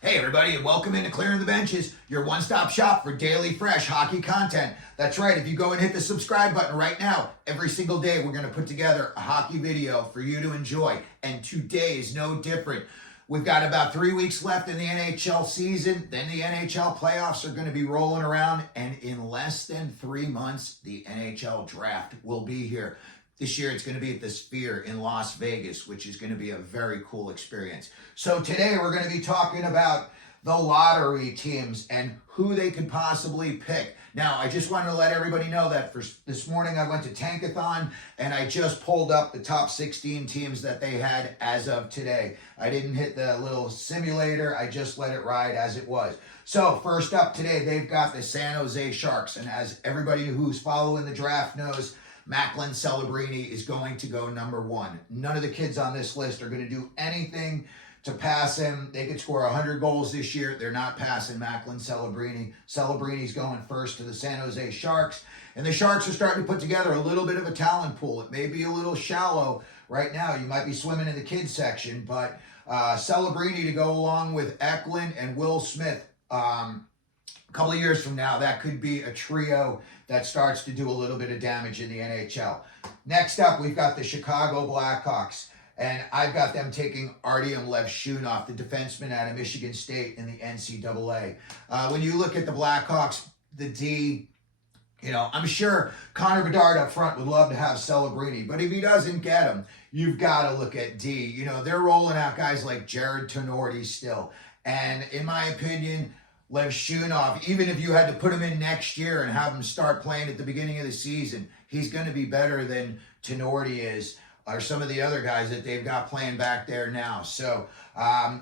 Hey everybody, and welcome into Clearing the Benches, your one-stop shop for daily fresh hockey content. That's right, if you go and hit the subscribe button right now, every single day we're going to put together a hockey video for you to enjoy, and today is no different. We've got about 3 weeks left in the NHL season, then the NHL playoffs are going to be rolling around, and in less than 3 months, the NHL draft will be here. This year it's going to be at the Sphere in Las Vegas, which is going to be a very cool experience. So today we're going to be talking about the lottery teams and who they could possibly pick. Now, I just wanted to let everybody know that for this morning I went to Tankathon and I just pulled up the top 16 teams that they had as of today. I didn't hit the little simulator, I just let it ride as it was. So first up today, they've got the San Jose Sharks, and as everybody who's following the draft knows, Macklin Celebrini is going to go number one. None of the kids on this list are going to do anything to pass him. They could score 100 goals this year. They're not passing Macklin Celebrini. Celebrini's going first to the San Jose Sharks. And the Sharks are starting to put together a little bit of a talent pool. It may be a little shallow right now. You might be swimming in the kids section, but Celebrini to go along with Eklund and Will Smith. A couple of years from now, that could be a trio that starts to do a little bit of damage in the NHL. Next up, we've got the Chicago Blackhawks, and I've got them taking Atryem Levshunov, the defenseman out of Michigan State in the NCAA. When you look at the Blackhawks, the D, I'm sure Connor Bedard up front would love to have Celebrini, but if he doesn't get him, you've got to look at D. They're rolling out guys like Jared Tenorti still, and in my opinion, Levshunov, even if you had to put him in next year and have him start playing at the beginning of the season, he's going to be better than Tenorti is, or some of the other guys that they've got playing back there now. So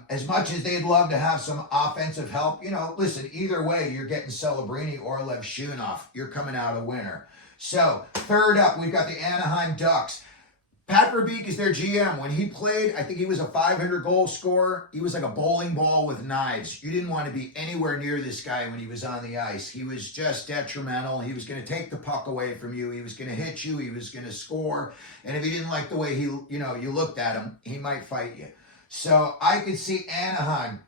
as much as they'd love to have some offensive help, listen, either way, you're getting Celebrini or Levshunov. You're coming out a winner. So third up, we've got the Anaheim Ducks. Pat Verbeek is their GM. When he played, I think he was a 500 goal scorer. He was like a bowling ball with knives. You didn't want to be anywhere near this guy when he was on the ice. He was just detrimental. He was going to take the puck away from you. He was going to hit you. He was going to score. And if he didn't like the way you looked at him, he might fight you. So I could see Anaheim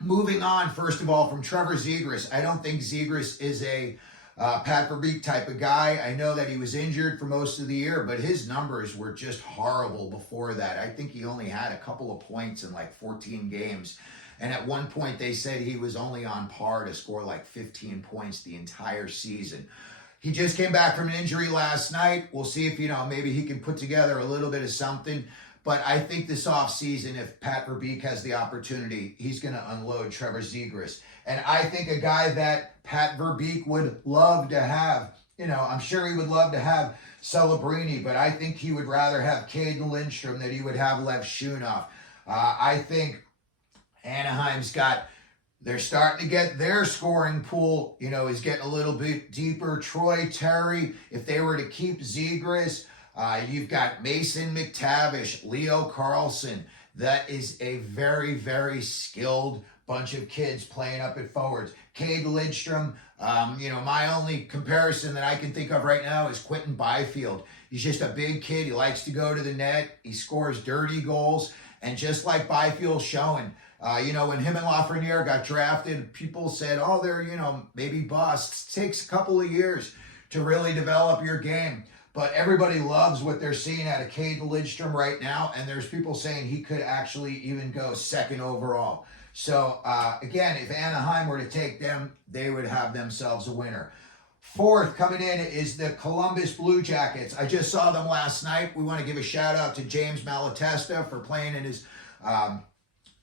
moving on, first of all, from Trevor Zegras. I don't think Zegras is a Pat Verbeek type of guy. I know that he was injured for most of the year, but his numbers were just horrible before that. I think he only had a couple of points in like 14 games. And at one point they said he was only on par to score like 15 points the entire season. He just came back from an injury last night. We'll see if, maybe he can put together a little bit of something. But I think this offseason, if Pat Verbeek has the opportunity, he's going to unload Trevor Zegras. And I think a guy that Pat Verbeek would love to have, I'm sure he would love to have Celebrini, but I think he would rather have Caden Lindstrom than he would have Levshunov. I think Anaheim's they're starting to get their scoring pool, is getting a little bit deeper. Troy Terry, if they were to keep Zegras, you've got Mason McTavish, Leo Carlson. That is a very, very skilled bunch of kids playing up at forwards. Cade Lidstrom, my only comparison that I can think of right now is Quentin Byfield. He's just a big kid. He likes to go to the net. He scores dirty goals. And just like Byfield's showing, when him and Lafreniere got drafted, people said, oh, they're, maybe busts. It takes a couple of years to really develop your game. But everybody loves what they're seeing out of Cade Lidstrom right now, and there's people saying he could actually even go second overall. So, again, if Anaheim were to take them, they would have themselves a winner. Fourth coming in is the Columbus Blue Jackets. I just saw them last night. We want to give a shout-out to James Malatesta for playing in his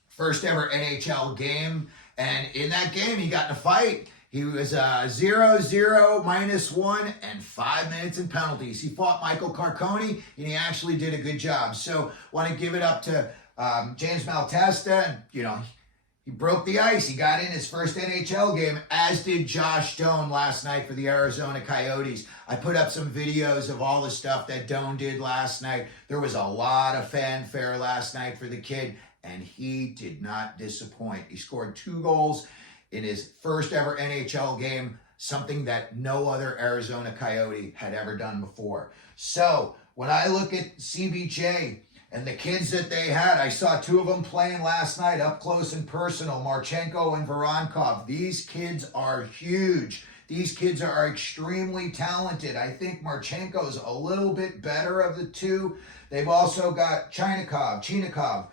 first ever NHL game. And in that game, he got in a fight. He was 0-0, -1, and 5 minutes in penalties. He fought Michael Carcone, and he actually did a good job. So want to give it up to James Malatesta. He broke the ice. He got in his first NHL game, as did Josh Doan last night for the Arizona Coyotes. I put up some videos of all the stuff that Doan did last night. There was a lot of fanfare last night for the kid, and he did not disappoint. He scored 2 goals in his first ever NHL game, something that no other Arizona Coyote had ever done before. So when I look at CBJ, And the kids that they had, I saw two of them playing last night up close and personal, Marchenko and Voronkov. These kids are huge. These kids are extremely talented. I think Marchenko's a little bit better of the two. They've also got Chinikov,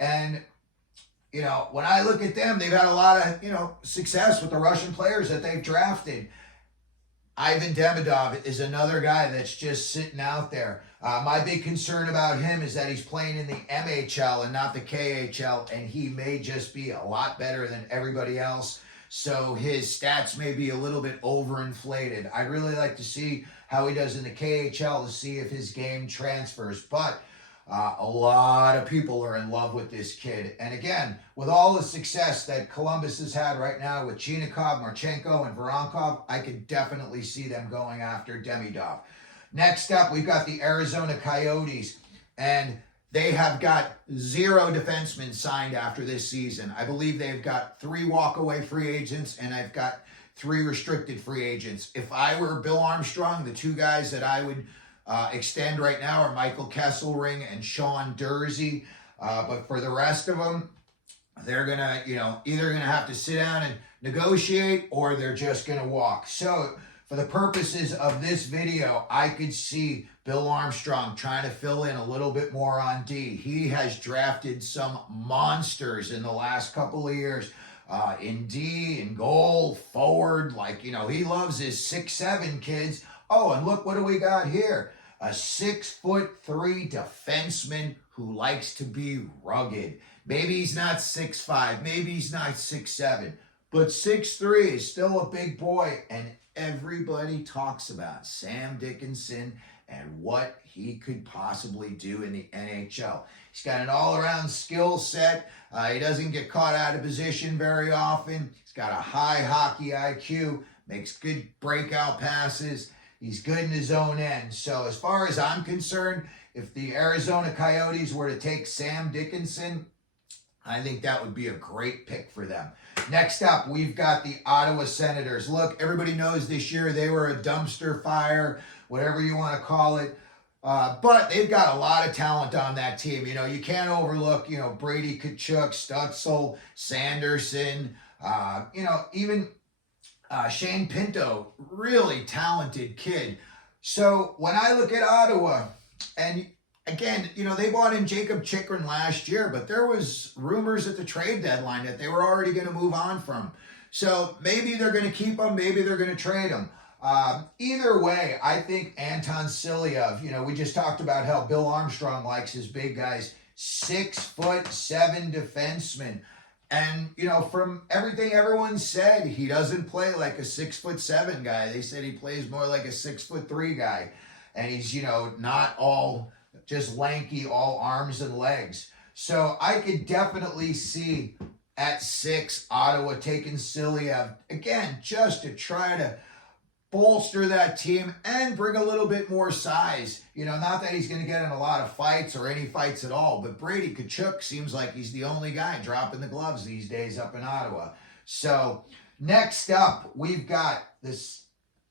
and, you know, when I look at them, they've had a lot of, you know, success with the Russian players that they've drafted. Ivan Demidov is another guy that's just sitting out there. My big concern about him is that he's playing in the MHL and not the KHL, and he may just be a lot better than everybody else. So his stats may be a little bit overinflated. I'd really like to see how he does in the KHL to see if his game transfers. But a lot of people are in love with this kid. And again, with all the success that Columbus has had right now with Chinikov, Marchenko, and Voronkov, I could definitely see them going after Demidov. Next up, we've got the Arizona Coyotes, and they have got 0 defensemen signed after this season. I believe they've got 3 walkaway free agents, and I've got 3 restricted free agents. If I were Bill Armstrong, the 2 guys that I would extend right now are Michael Kesselring and Sean Dursey. But for the rest of them, they're going to, you know, either going to have to sit down and negotiate, or they're just going to walk. So for the purposes of this video, I could see Bill Armstrong trying to fill in a little bit more on D. He has drafted some monsters in the last couple of years in D, in goal, forward. Like, you know, he loves his 6'7" kids. Oh, and look, what do we got here? A 6'3" defenseman who likes to be rugged. Maybe he's not 6'5", maybe he's not 6'7", but 6'3" is still a big boy, and everybody talks about Sam Dickinson and what he could possibly do in the NHL. He's got an all-around skill set. He doesn't get caught out of position very often. He's got a high hockey IQ, makes good breakout passes. He's good in his own end. So as far as I'm concerned, if the Arizona Coyotes were to take Sam Dickinson, I think that would be a great pick for them. Next up, we've got the Ottawa Senators. Look, everybody knows this year they were a dumpster fire, whatever you want to call it. But they've got a lot of talent on that team. You know, you can't overlook, you know, Brady Tkachuk, Stutzel, Sanderson, you know, even Shane Pinto, really talented kid. So when I look at Ottawa, and again, you know, they bought in Jacob Chikrin last year, but there was rumors at the trade deadline that they were already going to move on from. So maybe they're going to keep him, maybe they're going to trade him. Either way, I think Anton Silyev, you know, we just talked about how Bill Armstrong likes his big guys, 6'7" defenseman. And, you know, from everything everyone said, he doesn't play like a 6'7" guy. They said he plays more like a 6'3" guy. And he's, you know, not all just lanky, all arms and legs. So I could definitely see at 6, Ottawa taking Silyev, again, just to try to bolster that team and bring a little bit more size. You know, not that he's going to get in a lot of fights or any fights at all, but Brady Tkachuk seems like he's the only guy dropping the gloves these days up in Ottawa. So next up, we've got this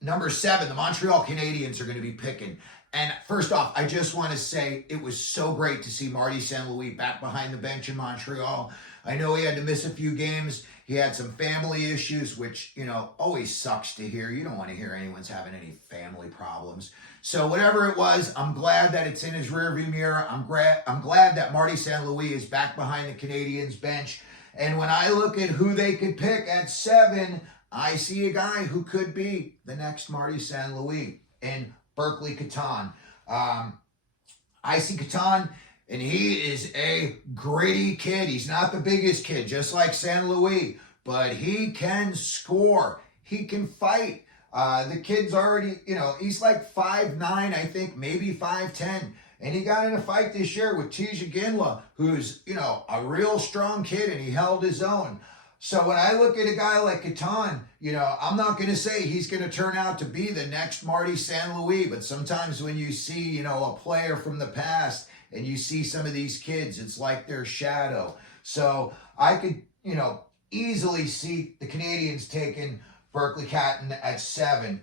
number 7, the Montreal Canadiens are going to be picking. And first off, I just want to say it was so great to see Marty St. Louis back behind the bench in Montreal. I know he had to miss a few games. He had some family issues, which, you know, always sucks to hear. You don't want to hear anyone's having any family problems. So whatever it was, I'm glad that it's in his rearview mirror. I'm glad that Marty St. Louis is back behind the Canadiens bench. And when I look at who they could pick at 7, I see a guy who could be the next Marty St. Louis in Berkly, Catton. I see Catton, and he is a gritty kid. He's not the biggest kid, just like St. Louis, but he can score. He can fight. The kid's already, you know, he's like 5'9", I think, maybe 5'10". And he got in a fight this year with Iginla, who's, you know, a real strong kid, and he held his own. So when I look at a guy like Catton, you know, I'm not going to say he's going to turn out to be the next Marty St. Louis, but sometimes when you see, you know, a player from the past and you see some of these kids, it's like their shadow. So I could, you know, easily see the Canadiens taking Berkly Catton at 7.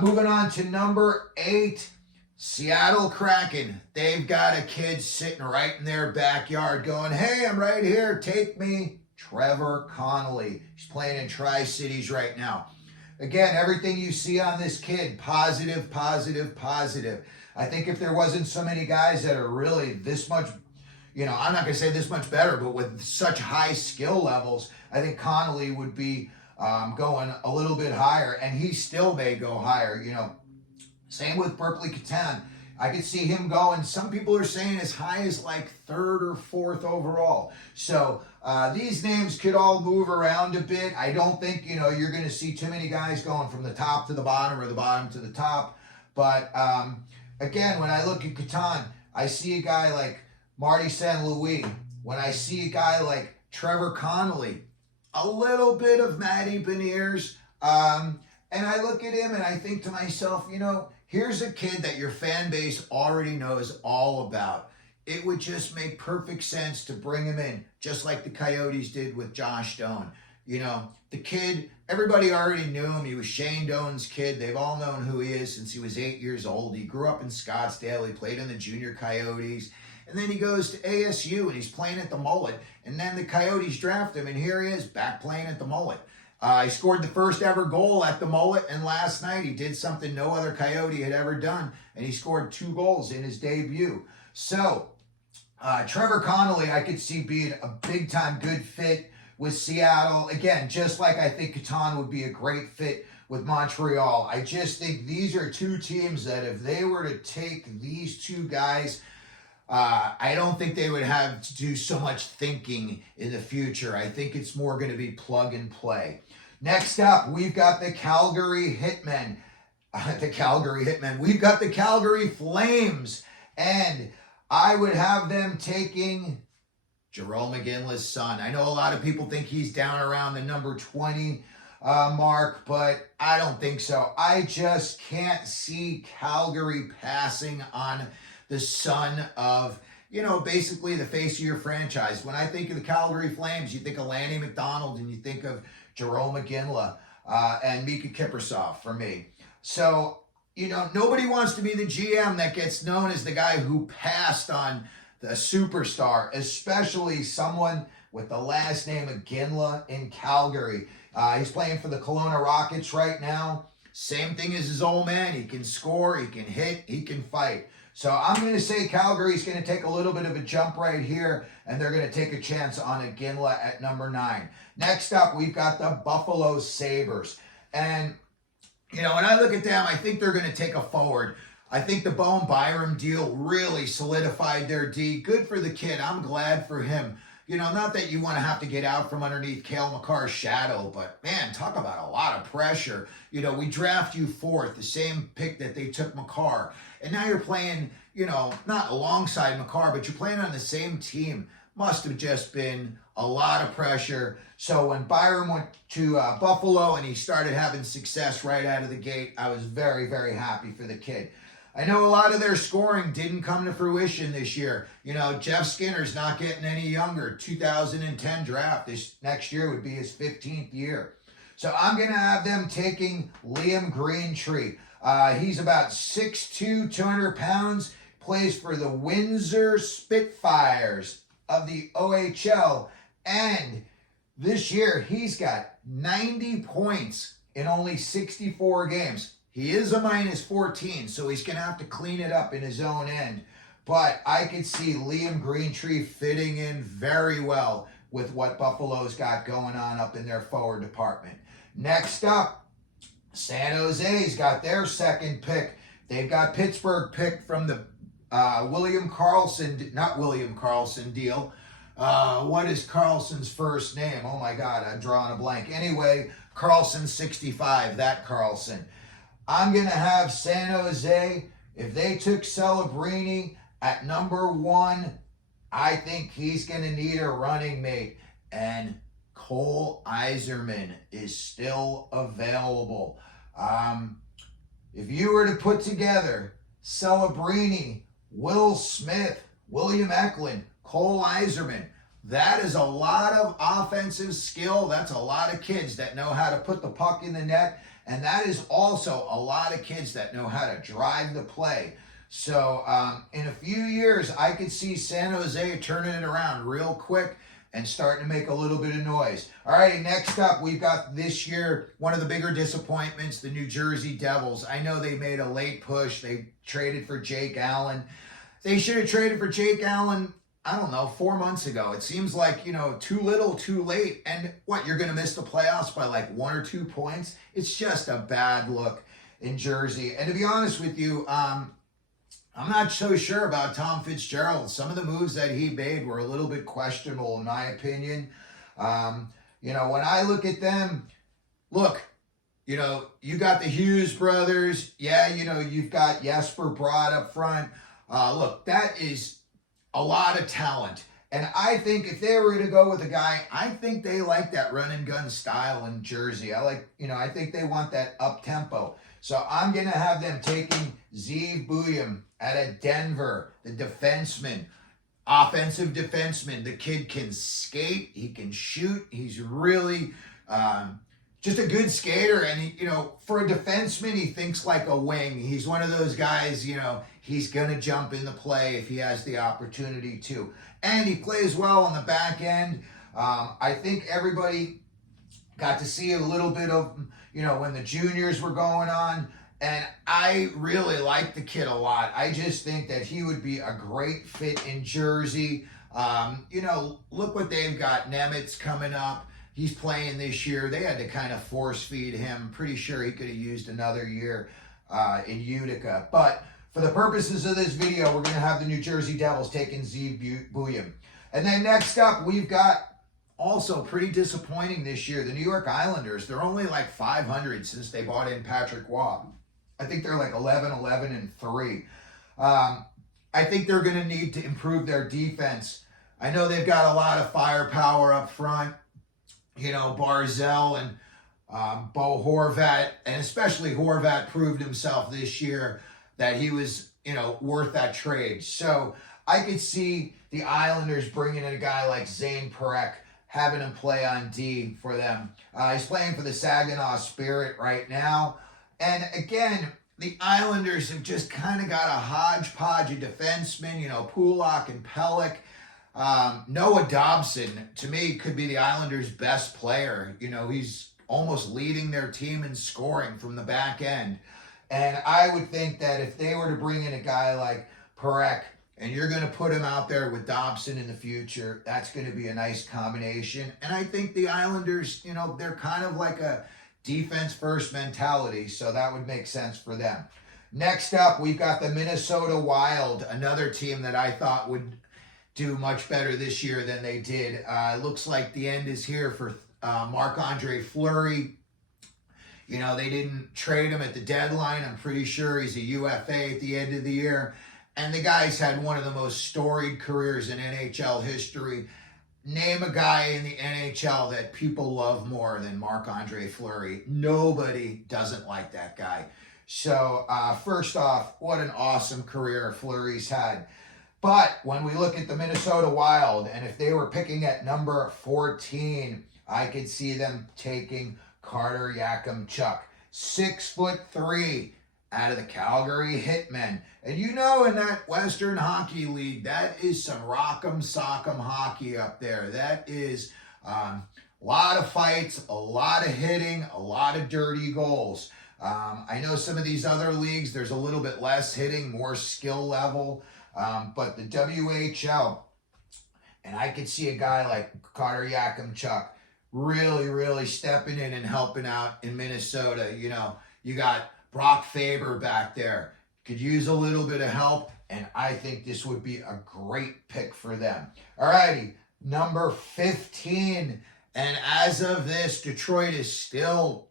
Moving on to number 8, Seattle Kraken, they've got a kid sitting right in their backyard going, hey, I'm right here, take me. Trevor Connolly. He's playing in Tri-Cities right now. Again, everything you see on this kid, positive, positive, positive. I think if there wasn't so many guys that are really this much, I'm not going to say this much better, but with such high skill levels, I think Connolly would be going a little bit higher, and he still may go higher, Same with Berkly Catton. I could see him going, some people are saying as high as like 3rd or 4th overall. So these names could all move around a bit. I don't think, you're going to see too many guys going from the top to the bottom or the bottom to the top. But again, when I look at Catton, I see a guy like Marty St. Louis. When I see a guy like Trevor Connolly, a little bit of Matty Beniers, and I look at him and I think to myself, here's a kid that your fan base already knows all about. It would just make perfect sense to bring him in, just like the Coyotes did with Josh Doan. The kid, everybody already knew him. He was Shane Doan's kid. They've all known who he is since he was 8 years old. He grew up in Scottsdale. He played in the junior Coyotes. And then he goes to ASU and he's playing at the Mullet. And then the Coyotes draft him, and here he is back playing at the Mullet. He scored the first ever goal at the Mullet, and last night he did something no other Coyote had ever done, and he scored 2 goals in his debut. So, Trevor Connolly, I could see being a big-time good fit with Seattle. Again, just like I think Catton would be a great fit with Montreal. I just think these are 2 teams that if they were to take these 2 guys, I don't think they would have to do so much thinking in the future. I think it's more going to be plug and play. Next up, we've got the Calgary Hitmen. We've got the Calgary Flames. And I would have them taking Jarome Iginla's son. I know a lot of people think he's down around the number 20 mark, but I don't think so. I just can't see Calgary passing on the son of, basically the face of your franchise. When I think of the Calgary Flames, you think of Lanny McDonald and you think of Jarome Iginla and Mika Kiprasov for me. So, nobody wants to be the GM that gets known as the guy who passed on the superstar, especially someone with the last name Iginla in Calgary. He's playing for the Kelowna Rockets right now. Same thing as his old man. He can score, he can hit, he can fight. So I'm going to say Calgary's going to take a little bit of a jump right here, and they're going to take a chance on Iginla at number 9. Next up, we've got the Buffalo Sabres. And, when I look at them, I think they're going to take a forward. I think the Bowen Byram deal really solidified their D. Good for the kid. I'm glad for him. Not that you want to have to get out from underneath Cale Makar's shadow, but man, talk about a lot of pressure. We draft you 4th, the same pick that they took Makar. And now you're playing, not alongside Makar, but you're playing on the same team. Must have just been a lot of pressure. So when Byram went to Buffalo and he started having success right out of the gate, I was very, very happy for the kid. I know a lot of their scoring didn't come to fruition this year. Jeff Skinner's not getting any younger. 2010 draft. This next year would be his 15th year. So I'm going to have them taking Liam Greentree. He's about 6'2", 200 pounds, plays for the Windsor Spitfires of the OHL. And this year, he's got 90 points in only 64 games. He is a minus 14, so he's going to have to clean it up in his own end. But I could see Liam Greentree fitting in very well with what Buffalo's got going on up in their forward department. Next up, San Jose's got their 2nd pick. They've got Pittsburgh pick from the William Karlsson deal. What is Carlson's first name? Oh my God, I'm drawing a blank. Anyway, Karlsson 65, that Karlsson. I'm going to have San Jose, if they took Celebrini at number 1, I think he's going to need a running mate. And Cole Yzerman is still available. If you were to put together Celebrini, Will Smith, William Macklin, Cole Yzerman, that is a lot of offensive skill. That's a lot of kids that know how to put the puck in the net. And that is also a lot of kids that know how to drive the play. So in a few years, I could see San Jose turning it around real quick and starting to make a little bit of noise. All right, next up, we've got this year, one of the bigger disappointments, the New Jersey Devils. I know they made a late push. They traded for Jake Allen. They should have traded for Jake Allen, I don't know, 4 months ago. It seems like, too little, too late. And what, you're going to miss the playoffs by like 1 or 2 points? It's just a bad look in Jersey. And to be honest with you, I'm not so sure about Tom Fitzgerald. Some of the moves that he made were a little bit questionable, in my opinion. When I look at them, look, you got the Hughes brothers. Yeah, you've got Jesper Bratt up front. Look, that is a lot of talent. And I think if they were to go with a guy, I think they like that run and gun style in Jersey. I think they want that up tempo. So I'm going to have them taking Zeev Buium out of Denver, the defenseman, offensive defenseman. The kid can skate. He can shoot. He's really just a good skater. And, for a defenseman, he thinks like a wing. He's one of those guys, he's going to jump in the play if he has the opportunity to. And he plays well on the back end. I think everybody got to see a little bit of, when the juniors were going on. And I really like the kid a lot. I just think that he would be a great fit in Jersey. Look what they've got. Nemitz coming up. He's playing this year. They had to kind of force feed him. Pretty sure he could have used another year in Utica. But for the purposes of this video, we're going to have the New Jersey Devils taking Zeev Buium. And then next up, we've got also pretty disappointing this year, the New York Islanders. They're only like 500 since they bought in Patrick Waugh. I think they're like 11-11-3. I think they're going to need to improve their defense. I know they've got a lot of firepower up front. Barzell and Bo Horvat, and especially Horvat proved himself this year that he was, worth that trade. So I could see the Islanders bringing in a guy like Zane Parekh, having him play on D for them. He's playing for the Saginaw Spirit right now. And again, the Islanders have just kind of got a hodgepodge of defensemen, Pulak and Pelech. Noah Dobson, to me, could be the Islanders' best player. He's almost leading their team in scoring from the back end. And I would think that if they were to bring in a guy like Parekh, and you're going to put him out there with Dobson in the future, that's going to be a nice combination. And I think the Islanders, they're kind of like a defense-first mentality, so that would make sense for them. Next up, we've got the Minnesota Wild, another team that I thought would do much better this year than they did. Looks like the end is here for Marc-Andre Fleury. They didn't trade him at the deadline. I'm pretty sure he's a UFA at the end of the year. And the guy's had one of the most storied careers in NHL history. Name a guy in the NHL that people love more than Marc-Andre Fleury. Nobody doesn't like that guy. So first off, what an awesome career Fleury's had. But when we look at the Minnesota Wild, and if they were picking at number 14, I could see them taking Carter Yakimchuk, 6'3", out of the Calgary Hitmen. And in that Western Hockey League, that is some rock'em sock'em hockey up there. That is a lot of fights, a lot of hitting, a lot of dirty goals. I know some of these other leagues, there's a little bit less hitting, more skill level. But the WHL, and I could see a guy like Carter Yakimchuk really, really stepping in and helping out in Minnesota. You got Brock Faber back there. Could use a little bit of help, and I think this would be a great pick for them. All righty, number 15. And as of this, Detroit is still,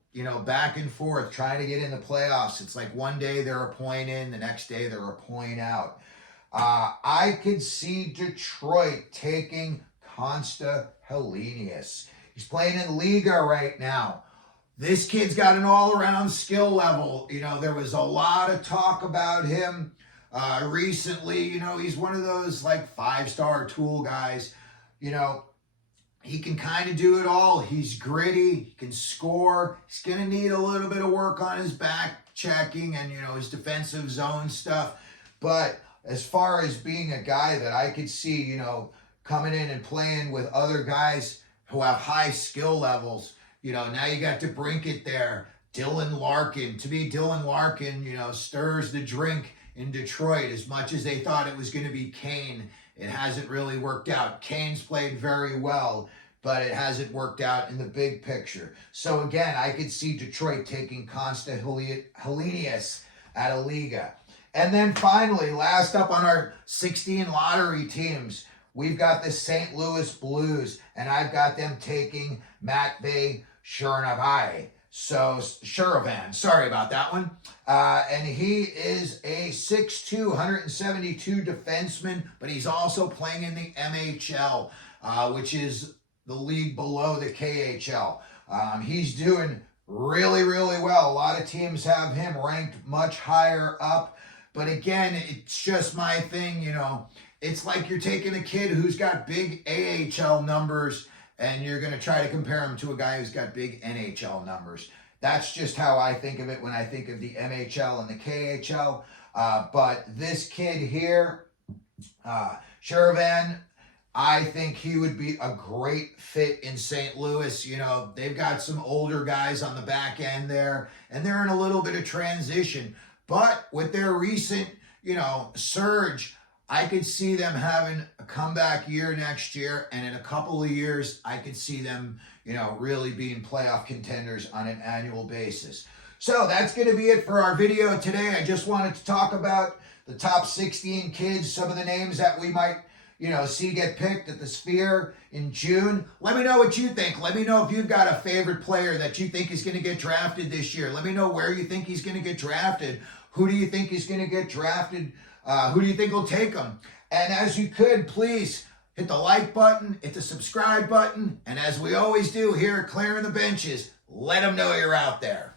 back and forth trying to get in the playoffs. It's like one day they're a point in, the next day they're a point out. I could see Detroit taking Konsta Helenius. He's playing in Liga right now. This kid's got an all-around skill level. There was a lot of talk about him recently. He's one of those like 5-star tool guys. He can kind of do it all. He's gritty. He can score. He's going to need a little bit of work on his back checking and, his defensive zone stuff. But as far as being a guy that I could see, you know, coming in and playing with other guys who have high skill levels, you know, now you got DeBrincat there, Dylan Larkin. To me, Dylan Larkin, you know, stirs the drink in Detroit. As much as they thought it was going to be Kane, it hasn't really worked out. Kane's played very well, but it hasn't worked out in the big picture. So again, I could see Detroit taking Consta Helenius out of Liga. And then finally, last up on our 16 lottery teams, we've got the St. Louis Blues, and I've got them taking Matvei Sharavan. Sorry about that one. And he is a 6'2", 172 defenseman, but he's also playing in the MHL, which is the league below the KHL. He's doing really, really well. A lot of teams have him ranked much higher up. But again, it's just my thing, you know. It's like you're taking a kid who's got big AHL numbers and you're going to try to compare him to a guy who's got big NHL numbers. That's just how I think of it when I think of the MHL and the KHL. But this kid here, Sharavan, I think he would be a great fit in St. Louis. You know, they've got some older guys on the back end there, and they're in a little bit of transition. But with their recent, you know, surge, I could see them having a comeback year next year, and in a couple of years, I could see them, you know, really being playoff contenders on an annual basis. So that's going to be it for our video today. I just wanted to talk about the top 16 kids, some of the names that we might, you know, see get picked at the Sphere in June. Let me know what you think. Let me know if you've got a favorite player that you think is going to get drafted this year. Let me know where you think he's going to get drafted. Who do you think is going to get drafted? Who do you think will take them? And as you could, please hit the like button, hit the subscribe button, and as we always do here at Clearing the Benches, let them know you're out there.